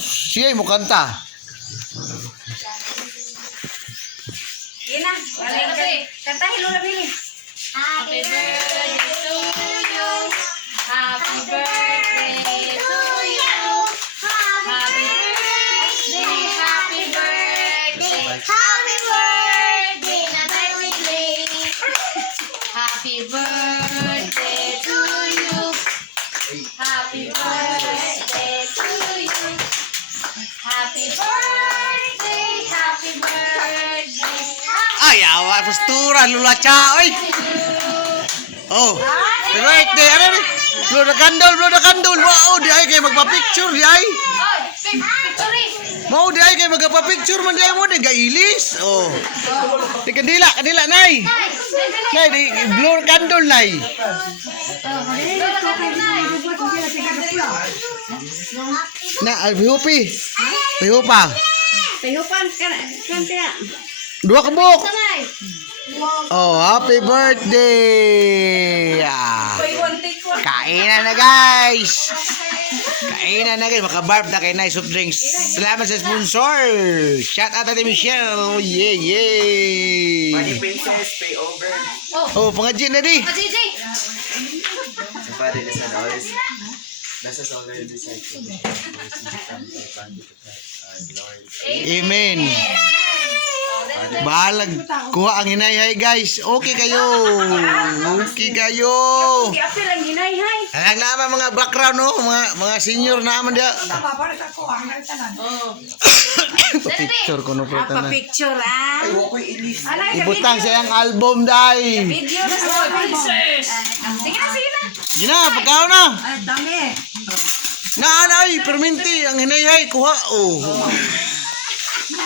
Siya mo kanta. Ina, kantahin Lola Billy. Happy birthday to you. Happy birthday to you. Happy birthday, happy birthday. Happy birthday, Natalie Lee. Happy birthday to you. Happy birthday to you. Happy birthday, happy birthday. Ay, awa, postura, lula cha, oy. Oh, happy birthday. Ano ni? Blow the candle, blow the candle. Wow, di ay kayo magpa-picture, di ay. Oh, picture eh. Mau di ay kayo magpa-picture man di ay mo, di gailis. Oh. Di kadila, nay. Nay, di blow the candle, nay. Na, albihupi. Pihupa. Pihupan kanta. Dua kebuk. Sanay. Oh, happy birthday. Kainan na guys. Kainan na guys. Makabarb na kay Nice Soft Drinks. Salamat sa sponsor. Shout out Ate Michelle. Oh, yeah, yeah. Money Princess, pay over. Oh, pangajin na di. JJ. Sa pare na sa dollars. Nasa solar recycle. Amen. Balag kuha ang hinayhay guys. Okay kayo. Okay kayo. Di apil ang hinay-hay. Ang naman mga background no, mga senior naman dia. Picture ko no Apa tanan. picture ah? Ibutang sa ang album dai. Video na sa princess. Sige na, sige na. Gina, pagkaon na. Ay, dami. Na ay, perminti ang hinayhay kuha. Oh.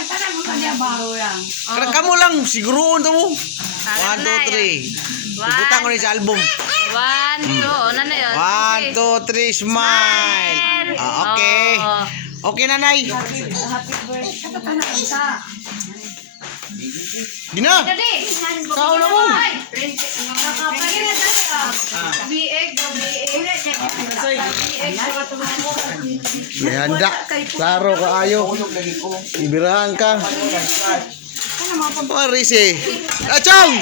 Tara mo kanya baro yan. Kada kamo lang siguroon to mo. 1 2 3. Ibutang ko ni sa album. 1, 2, ano na yun? 1 2 3 smile. Ah, okay. Okay nanay. Happy birthday. Katatanan sa. Gina. Dali. Kao na mo. May handa. Klaro ka ayo. Ibirahan ka. Oh, Risi. Achong!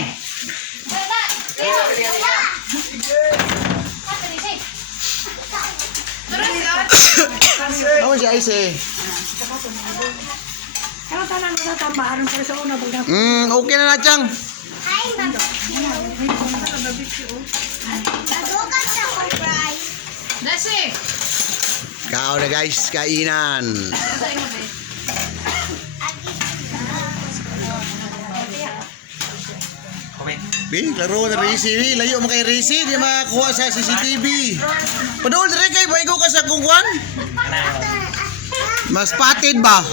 Ano siya Ise? Katatanan mo na tambahan sa sa una. Okay na na, Chang. Dasi. Kao na guys, kainan. Bi, laro na Risi, bi. Layo mo kay Risi, di makakuha sa CCTV. Padol dire kay ba ikaw ka sa kungkuan? Mas patid ba?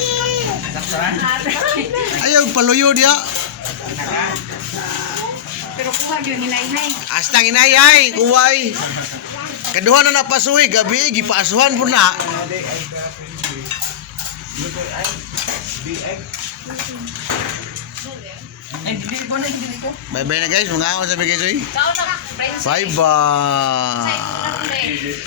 Ayaw paluyo dia. Pero kuha yung hinay-hay. Astang inayay, kuway. Kaduha na napasuhi, gabi, gipasuhan po na. Bye-bye na guys, mga ako sa Bigay Soy. Kao na. Friends. Bye-bye.